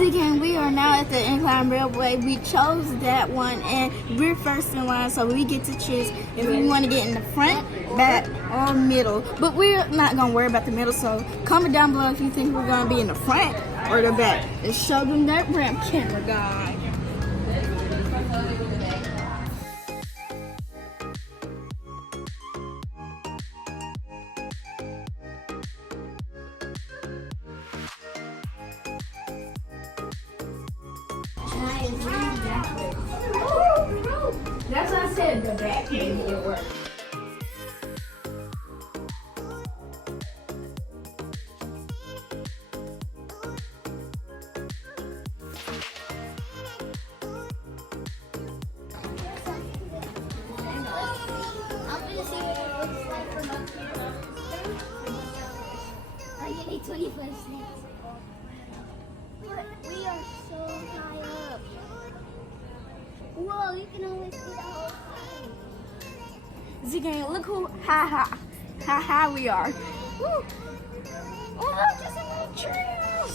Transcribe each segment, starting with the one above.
Again, we are now at the Incline Railway. We chose that one, and we're first in line, so we get to choose if we want to get in the front, back, or middle. But we're not going to worry about the middle, so comment down below if you think we're going to be in the front or the back. And show them that ramp camera guy. That's what I said, the back can be at work. I'm gonna see what it looks like from up here. I get 25 cents. We are so high up. Whoa, you can only see the whole thing. Ziggy, look how high we are. Woo. Oh, look, there's some little trees.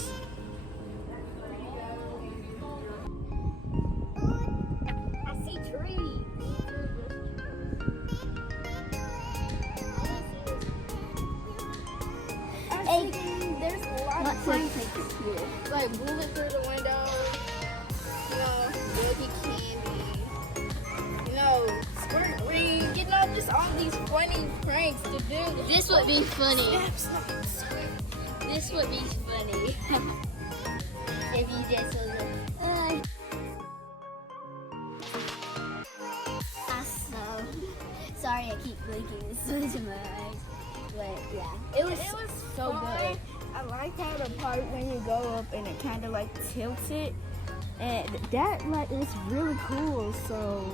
I see trees. Hey, there's a lot of planes here. Like bullet through the window. You know, baby candy. You know, squirt ring. You know, just all these funny pranks to do. This would be funny. Snap. This would be funny. If you just was like, sorry, I keep blinking. This is in my eyes. But yeah, It was so good. I like how the part when you go up and it kind of like tilts it, and that like is really cool. So